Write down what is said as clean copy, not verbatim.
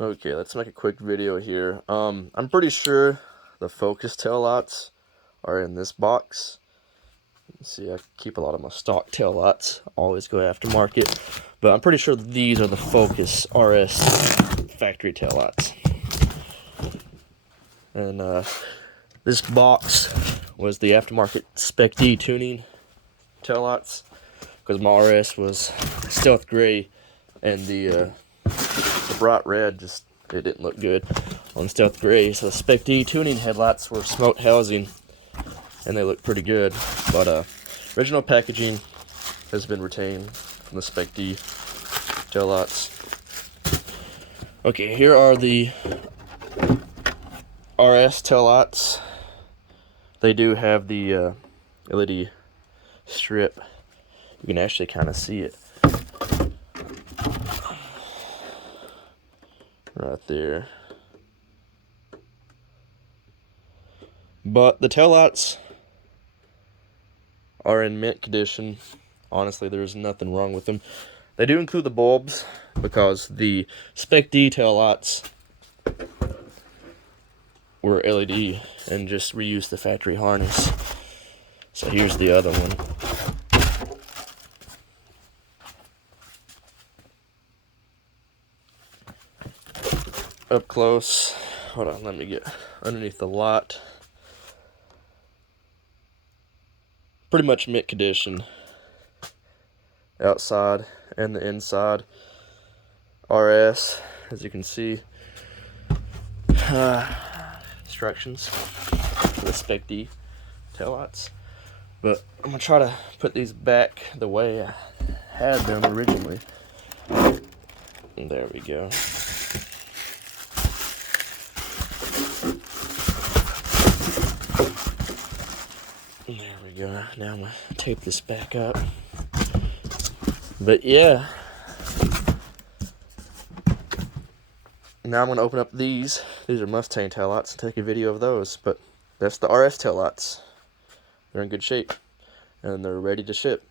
Okay, let's make a quick video here. I'm pretty sure the focus tail lights are in this box. See, I keep a lot of my stock tail lights. Always go aftermarket, but I'm pretty sure these are the Focus RS factory tail lights. And this box was the aftermarket Spec D tuning tail lights, because my RS was stealth gray, and the bright red just it didn't look good on stealth gray. So the Spec D tuning headlights were smoked housing, and they look pretty good. But original packaging has been retained from the Spec D taillights. Okay, here are the RS taillights. They do have the LED strip. You can actually kind of see it right there. But the taillights are in mint condition. Honestly, there's nothing wrong with them. They do include the bulbs because the Spec D taillights were LED and just reused the factory harness. So here's the other one. Up close. Hold on, let me get underneath the light. Pretty much mint condition. Outside and the inside. RS, as you can see. Instructions for the Spec D taillights. But I'm gonna try to put these back the way I had them originally. And there we go. There we go. Now I'm gonna tape this back up. But yeah. Now I'm gonna open up these. These are Mustang taillights and take a video of those. But that's the RS taillights. They're in good shape and they're ready to ship.